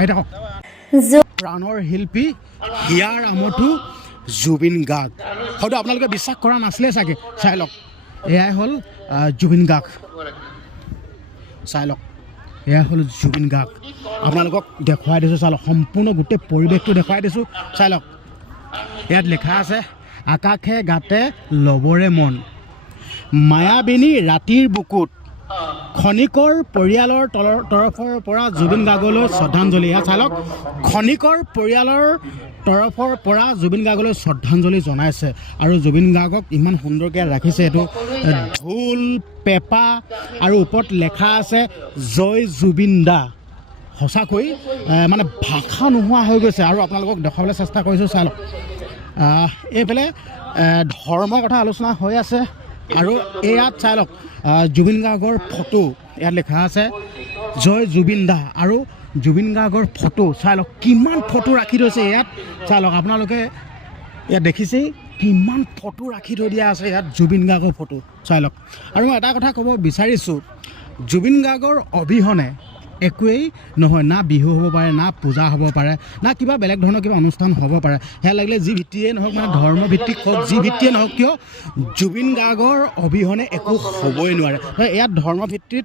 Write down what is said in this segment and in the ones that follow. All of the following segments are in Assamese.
আইতা কওক প্ৰাণৰ শিল্পী হিয়াৰ আমঠু জুবিন গাৰ্গ হয়তো আপোনালোকে বিশ্বাস কৰা নাছিলে চাগে চাই লওক এয়াই হ'ল জুবিন গাৰ্গ চাই লওক এয়া হ'ল জুবিন গাৰ্গ আপোনালোকক দেখুৱাই দিছোঁ চাই লওক সম্পূৰ্ণ গোটেই পৰিৱেশটো দেখুৱাই দিছোঁ চাই লওক ইয়াত লিখা আছে আকাশে গাতে ল'বৰে মন মায়াবিনী ৰাতিৰ বুকুত খনিকৰ পৰিয়ালৰ তৰফৰ পৰা জুবিন গাৰ্গলৈ শ্ৰদ্ধাঞ্জলি এয়া চাই লওক খনিকৰ পৰিয়ালৰ তৰফৰ পৰা জুবিন গাৰ্গলৈ শ্ৰদ্ধাঞ্জলি জনাইছে আৰু জুবিন গাৰ্গক ইমান সুন্দৰকৈ ৰাখিছে এইটো ঢোল পেঁপা আৰু ওপৰত লেখা আছে জয় জুবিন দা সঁচাকৈ মানে ভাষা নোহোৱা হৈ গৈছে আৰু আপোনালোকক দেখুৱাবলৈ চেষ্টা কৰিছোঁ চাই লওক এইফালে ধৰ্মৰ কথা আলোচনা হৈ আছে আৰু ইয়াত চাই লওক জুবিন গাৰ্গৰ ফটো ইয়াত লিখা আছে জয় জুবিন দা আৰু জুবিন গাৰ্গৰ ফটো চাই লওক কিমান ফটো ৰাখি থৈছে ইয়াত চাই লওক আপোনালোকে ইয়াত দেখিছেই কিমান ফটো ৰাখি থৈ দিয়া আছে ইয়াত জুবিন গাৰ্গৰ ফটো চাই লওক আৰু মই এটা কথা ক'ব বিচাৰিছোঁ জুবিন গাৰ্গৰ অবিহনে একোৱেই নহয় না বিহু হ'ব পাৰে না পূজা হ'ব পাৰে না কিবা বেলেগ ধৰণৰ কিবা অনুষ্ঠান হ'ব পাৰে সেয়া লাগিলে যি ভিত্তিয়ে নহওক মানে ধৰ্মভিত্তিক হওক যি ভিত্তিয়ে নহওক কিয় জুবিন গাৰ্গৰ অবিহনে একো হ'বই নোৱাৰে ইয়াত ধৰ্মভিত্তিত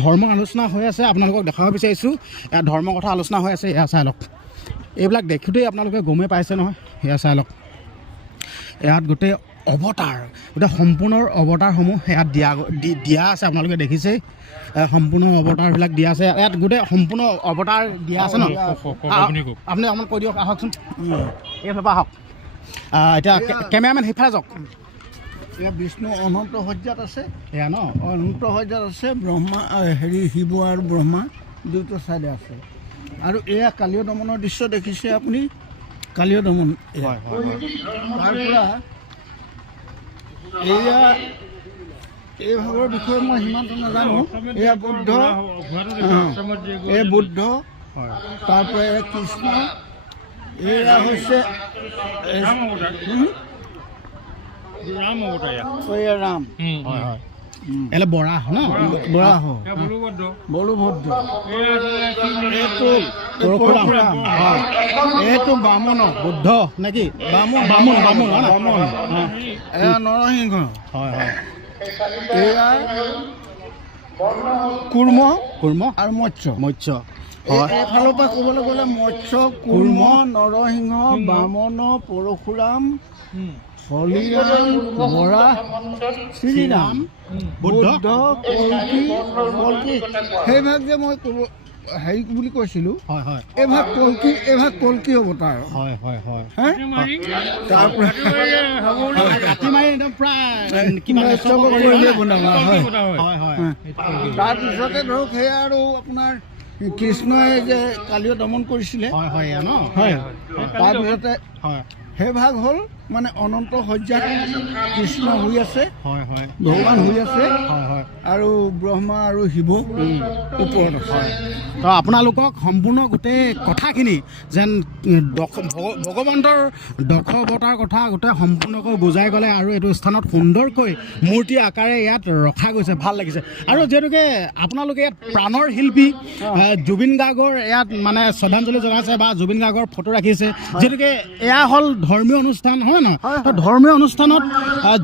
ধৰ্ম আলোচনা হৈ আছে আপোনালোকক দেখাব বিচাৰিছোঁ ইয়াত ধৰ্মৰ কথা আলোচনা হৈ আছে এয়া চাই লওক এইবিলাক দেখোঁতেই আপোনালোকে গমেই পাইছে নহয় এয়া চাই লওক ইয়াত গোটেই অৱতাৰ গোটেই সম্পূৰ্ণ অৱতাৰসমূহ ইয়াত দিয়া আছে আপোনালোকে দেখিছেই সম্পূৰ্ণ অৱতাৰবিলাক দিয়া আছে ইয়াত গোটেই সম্পূৰ্ণ অৱতাৰ দিয়া আছে ন আপুনি অকণমান কৈ দিয়ক আহকচোন এইফালৰ পৰা আহক এতিয়া কেমেৰামেন সেইফালে যাওক এয়া বিষ্ণু অনন্ত সজ্জাত আছে এয়া ন অনন্ত সজ্জাত আছে ব্ৰহ্মা হেৰি শিৱ আৰু ব্ৰহ্মা দুয়োটা ছাইডে আছে আৰু এয়া কালীয় দমনৰ দৃশ্য দেখিছে আপুনি কালীয় দমন তাৰপৰা এয়া এই ভাগৰ বিষয়ে মই সিমানটো নাজানো এয়া বুদ্ধ এই বুদ্ধ তাৰপৰা এয়া কৃষ্ণ এয়া হৈছে এয়া ৰাম হয় হয় এলে বৰাহ ন বৰাহ বলুভদ্ৰ এইটো বামন বুদ্ধ নেকি বামন এয়া নৰসিংহ হয় হয় এয়া কুৰ্ম আৰু মৎস্য এইফালৰ পৰা ক'বলৈ গ'লে মৎস্য কুৰ্ম নৰসিংহ বামন পৰশুৰাম হলিৰাম বৰাহ শ্ৰীৰাম বুদ্ধ কল্কি সেইভাগ যে মই ক'ব হেৰি বুলি কৈছিলোঁ হয় হয় এইভাগ কল্কি অৱতাৰ হয় হয় হয় তাৰপৰা কাটি মাৰি একদম প্ৰায় তাৰপিছতে ধৰক সেয়া আৰু আপোনাৰ কৃষ্ণই যে কালিও দমন কৰিছিলে হয় হয় ন হয় তাৰপিছতে হয় সেইভাগ হ'ল মানে অনন্ত সজ্জাত কৃষ্ণ হৈ আছে হয় হয় ভগৱান হৈ আছে হয় হয় আৰু ব্ৰহ্মা আৰু শিৱ ওপৰত আছে তো আপোনালোকক সম্পূৰ্ণ গোটেই কথাখিনি যেন ভগৱন্তৰ দক্ষ অৱতাৰ কথা গোটেই সম্পূৰ্ণকৈ বুজাই গ'লে আৰু এইটো স্থানত সুন্দৰকৈ মূৰ্তি আকাৰে ইয়াত ৰখা গৈছে ভাল লাগিছে আৰু যিহেতুকে আপোনালোকে ইয়াত প্ৰাণৰ শিল্পী জুবিন গাৰ্গৰ ইয়াত মানে শ্ৰদ্ধাঞ্জলি জনাইছে বা জুবিন গাৰ্গৰ ফটো ৰাখিছে যিহেতুকে এয়া হ'ল ধৰ্মীয় অনুষ্ঠান হয় নহয় তো ধৰ্মীয় অনুষ্ঠানত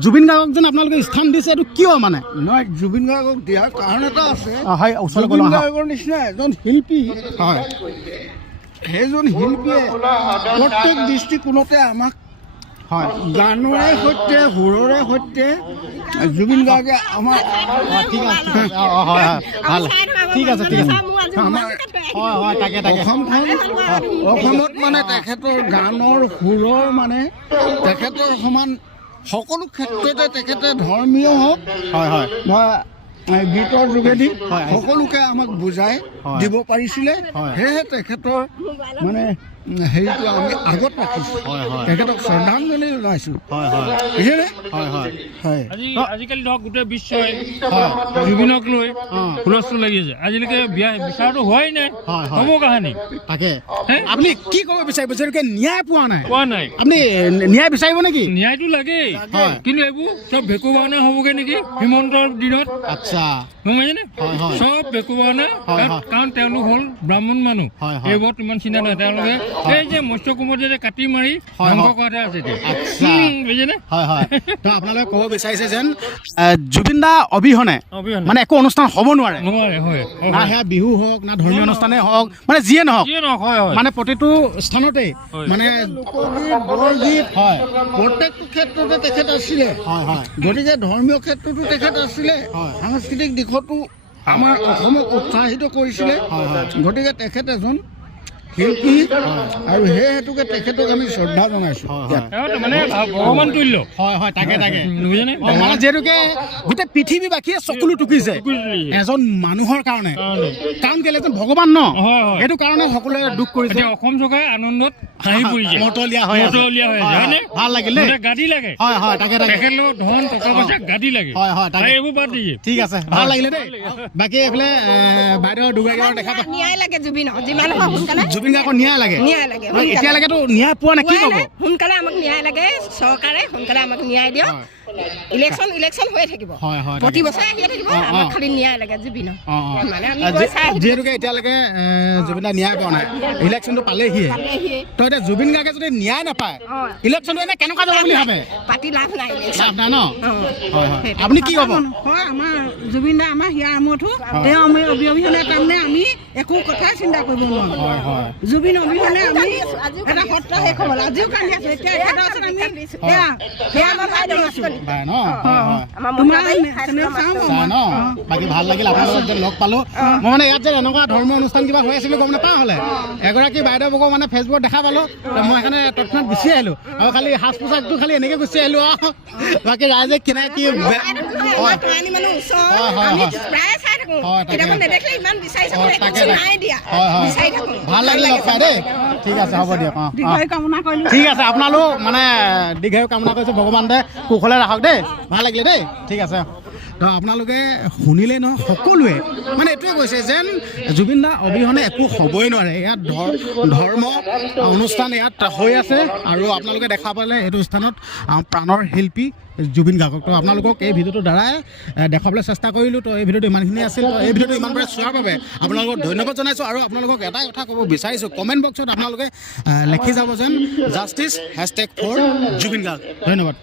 জুবিন গাৰ্গক যেন আপোনালোকে স্থান দিছে এইটো কিয় মানে নহয় জুবিন গাৰ্গক দিয়াৰ কাৰণ এটা আছে হয় জুবিন গাৰ্গৰ নিচিনা এজন শিল্পী হয় সেইজন শিল্পীয়ে প্ৰত্যেক দৃষ্টিকোণতে আমাক হয় গানৰে সৈতে সুৰৰে সৈতে জুবিন গাৰ্গে আমাৰ ঠিক আছে হয় ভাল ঠিক আছে আমাৰ হয় হয় তাকে অসমত মানে তেখেতৰ গানৰ সুৰৰ মানে তেখেতৰ সমান সকলো ক্ষেত্ৰতে তেখেতে ধৰ্মীয় হওক হয় হয় বা গীতৰ যোগেদি সকলোকে আমাক বুজাই দিব পাৰিছিলে সেয়েহে তেখেতৰ মানে হেৰিটো আমি আগত ৰাখিছোঁ তেখেতক শ্ৰদ্ধাঞ্জলি জনাইছোঁ আজিকালি ধৰক গোটেই বিশ্বই জুবিনক লৈ হুলস্থুল লাগি আছে আজিলৈকে বিয়া বিচাৰটো হোৱাই নাই হ'ব কাহানি তাকে আপুনি কি ক'ব বিচাৰিব যিহেতুকে ন্যায় পোৱা নাই আপুনি ন্যায় বিচাৰিব নেকি ন্যায়টো লাগেই কিন্তু এইবোৰ চব ভেকু ভাওনা হ'বগৈ নেকি হিমন্তৰ দিনত আচ্ছা আচ্ছা গম পাইছেনে হয় হয় চব একোৱা নাই হয়, হয়। কাৰণ তেওঁলোক হ'ল ব্ৰাহ্মণ মানুহ হয়, হয়। এইবোৰত ইমান চিন্তা নহয় তেওঁলোকে এই যে মৎস্য কুমাৰ যে কাটি মাৰি হয়, ধ্বংস হয়। কৰাতে আছে এতিয়া আচ্ছা বুজিছেনে হয় হয় তো আপোনালোকে ক'ব বিচাৰিছে যেন জুবিন দা অবিহনে অবিহনে মানে একো অনুষ্ঠান হ'ব নোৱাৰে নোৱাৰে হয় না সেয়া বিহু হওক না ধৰ্মীয় অনুষ্ঠানেই হওক মানে যিয়ে নহওক যিয়ে নহওক হয় হয় মানে প্ৰতিটো স্থানতেই হয়। মানে লোকগীত বৰগীত হয় প্ৰত্যেকটো ক্ষেত্ৰতে তেখেত আছিলে হয় হয় গতিকে ধৰ্মীয় ক্ষেত্ৰতো তেখেত আছিলে হয়। সাংস্কৃতিক দিশতো আমাৰ অসমক উৎসাহিত কৰিছিলে হয়, হয়। গতিকে তেখেত এজন শিল্পী আৰু সেই হেতুকে তেখেতক আমি শ্ৰদ্ধা জনাইছোঁ হয় হয় তেওঁ মানে ভগৱান তুল্য হয় হয় তাকে তাকে বুজিছেনে মানে যিহেতুকে গোটেই পৃথিৱীবাসীয়ে চকুলো টুকিছে এজন মানুহৰ কাৰণে কাৰণ কেলে যেন ভগৱান ন হয়, হয়। সেইটো কাৰণে সকলোৱে দুখ কৰিছে এতিয়া অসম চৰকাৰে আনন্দত হাঁহি পৰিছে মতলীয়া হৈ আছে। মতলীয়া হৈ আছে হয়, হয়নে ভাল লাগিল দেই গোটেই গাদী লাগে হয় হয় তাকে তাকে তেখেতলোক ধন টকা পইচা গাদী লাগে হয়, হয়, তাকে। আৰু এইবোৰ বাদ দিছে ঠিক আছে ভাল লাগিলে দেই বাকী এইফালে বাইদেউ দুগৰাকী আৰু দেখা পাই ন্যায় লাগে জুবিনক যিমান হয় সোনকালে জুবিন গাৰ্গক ন্যায় লাগে ন্যায় লাগে হয়, এতিয়ালৈকেতো ন্যায় পোৱা নাই কি পোৱাই ক'ব নাই। সোনকালে আমাক ন্যায় লাগে চৰকাৰে সোনকালে আমাক ন্যায় দিয়ক ইলেকশ্যন হৈ থাকিব হয় হয় প্ৰতি তাকে। বছৰে আহিয়ে থাকিব অ, অ। আমাক খালি ন্যায় লাগে জুবিনক অ, অ। মানে আমি গৈ চাই আহিম। যিহেতুকে এতিয়ালৈকে জুবিন দা ন্যায় পোৱা নাই ইলেকশ্যনটো পালেহিয়ে পালেহিয়ে। তো এতিয়া জুবিন গাৰ্গে যদি ন্যায় নাপায় অ। ইলেকশ্যনটো এনে কেনেকুৱা যাব বুলি ভাবে পাতি লাভ নাই লাভ নাই ন অ। হয় হয় সেইটো। আপুনি কি ক'ব হয় আমাৰ জুবিন দা আমাৰ হিয়াৰ আমঠু তেওঁ আমি অবিহনে তাৰমানে আমি একো কথাই চিন্তা কৰিব নোৱাৰোঁ হয় হয় জুবিন অবিহনে আমি আজিও এটা সত্ৰ শেষ হ'ব আজিও কান্দি আছো এতিয়া এখেতৰ ওচৰত আমি সেয়া আমাৰ বাইদেউ আছো বাই ন হয় হয় আমাৰ তোমাৰ মহিলা চেনেল চাওঁ চাই ন বাকী ভাল লাগিল আপোনালোকক যে লগ পালোঁ মই মানে ইয়াত যে এনেকুৱা ধৰ্মীয় অনুষ্ঠান কিবা হৈ আছিল গম নাপাওঁ হ'লে এগৰাকী বাইদেউবোৰকো মানে ফেচবুকত দেখা পালোঁ তো মই সেইকাৰণে তৎক্ষণাত গুচি আহিলোঁ আৰু খালি সাজ পোছাকটো খালি এনেকৈ গুচি আহিলোঁ আৰু বাকী ৰাইজে কেনেকৈ কি হয় টৰানি মানুহ ওচৰ হয়, হয়, আমি হয়। প্ৰায়ে চাই থাকো হয়, তাকে। কেতিয়াবা নেদেখিলে ইমান বিচাৰি থাকো হয়, একো তাকে, তাকে। নাই দিয়া হয়, হয়। বিচাৰি থাকো ভাল লাগিলে লগ পাই দেই ঠিক আছে হ'ব দিয়ক অঁ অঁ দীঘায়ু কামনা কৰিলোঁ ঠিক আছে আপোনালোক মানে দীঘায়ু কামনা কৰিছোঁ ভগৱান দে কুশলে ৰাখক দেই ভাল লাগিলে দেই ঠিক আছে তো আপোনালোকে শুনিলে ন সকলোৱে মানে এইটোৱে কৈছে যেন জুবিন দা অবিহনে একো হ'বই নোৱাৰে ইয়াত ধৰ্ম অনুষ্ঠান ইয়াত হৈ আছে আৰু আপোনালোকে দেখা পালে এইটো স্থানত প্ৰাণৰ শিল্পী জুবিন গাৰ্গক তো আপোনালোকক এই ভিডিঅ'টোৰ দ্বাৰাই দেখাবলৈ চেষ্টা কৰিলোঁ তো এই ভিডিঅ'টো ইমানখিনি আছিল তো এই ভিডিঅ'টো ইমানবাৰে চোৱাৰ বাবে আপোনালোকক ধন্যবাদ জনাইছোঁ আৰু আপোনালোকক এটাই কথা ক'ব বিচাৰিছোঁ কমেণ্ট বক্সত আপোনালোকে লিখি যাব যেন জাষ্টিছ #4 জুবিন গাৰ্গ ধন্যবাদ